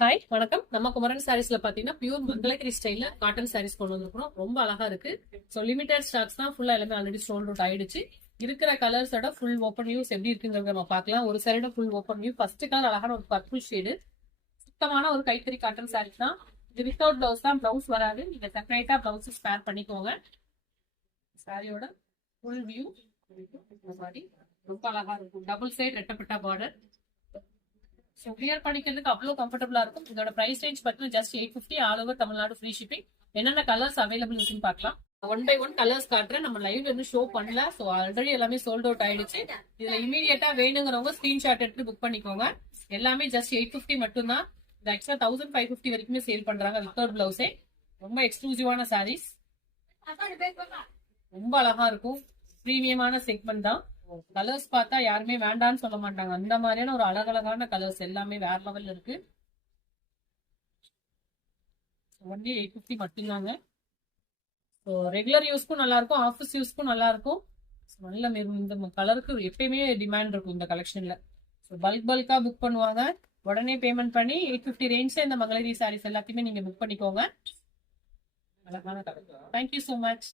Hi வணக்கம். நம்ம குமரன் சாரீஸ்ல பாத்தீங்கன்னா பியூர் மங்களகிரி ஸ்டைல்ல காட்டன் சாரீஸ் கொண்டு வந்திருக்கிறோம். ரொம்ப அழகா இருக்கு. சோ லிமிடெட் ஸ்டாக்ஸ் தான், ஃபுல்லா எல்லாமே ஆல்ரெடி சோல்ட் அவுட் ஆயிடுச்சு. இருக்கிற கலர்ஸோட ஃபுல் ஓப்பன் வியூஸ் எப்படி இருக்குங்கிறத நம்ம பார்க்கலாம். ஒரு side full open view. First colour அழகான ஒரு பர்பிள் ஷேடு, சுத்தமான ஒரு கைத்தறி காட்டன் சாரீஸ் தான். இது வித்தவுட் பிளவுஸ் தான், பிளவுஸ் வராது. நீங்க செப்பரேட்டா பிளவுஸ் ஸ்பேர் பண்ணிக்கோங்க. சாரியோட ஃபுல் வியூ மாதிரி ரொம்ப அழகா இருக்கும். டபுள் சைடு ரெட்டப்பட்டா பார்டர். ஸோ வியர் பண்ணிக்கிறதுக்கு அவ்வளோ கம்ஃபர்டபுளா இருக்கும். இதோட பிரைஸ் ரேஞ்ச் பார்த்தீங்கன்னா just 850. All over Tamil Nadu free shipping. என்னென்ன கலர்ஸ் அவைலபிள் இருக்குன்னு பார்க்கலாம். ஒன் பை ஒன் கலர்ஸ் காட்டுறேன். நம்ம லைவ்ல இருந்து ஷோ பண்ணல. ஸோ ஆல்ரெடி எல்லாமே சோல்ட் அவுட் ஆயிடுச்சு. இதுல இமீடியட்டா வேணுங்கிறவங்க ஸ்கிரீன்ஷாட் எடுத்து புக் பண்ணிக்கோங்க. எல்லாமே ஜஸ்ட் 850 மட்டும் தான். இது ஆக்சுவலா 1550 வரைக்குமே சேல் பண்றாங்க வித்தவுட் பிளவுஸே. ரொம்ப எக்ஸ்க்ளூசிவான சாரீஸ், ரொம்ப அழகா இருக்கும். பிரீமியமான செக்மெண்ட் தான். கலர்ஸ் பார்த்தா யாருமே வேண்டான்னு சொல்ல மாட்டாங்க. அந்த மாதிரியான ஒரு அழகழகான கலர்ஸ் எல்லாமே வேற லெவல்ல இருக்கு. ஒன்லி 850 மட்டும்தாங்க. ஸோ ரெகுலர் யூஸ்க்கும் நல்லா இருக்கும், ஆஃபீஸ் யூஸ்க்கும் நல்லா இருக்கும். நல்ல இந்த கலருக்கு எப்பயுமே டிமாண்ட் இருக்கும் இந்த கலெக்ஷன்ல. ஸோ பல்கா புக் பண்ணுவாங்க. உடனே பேமெண்ட் பண்ணி 850 ரேஞ்ச்ல இந்த மங்களகிரி சாரீஸ் எல்லாத்தையுமே நீங்க புக் பண்ணிக்கோங்க. அழகான கலர். Thank you so much.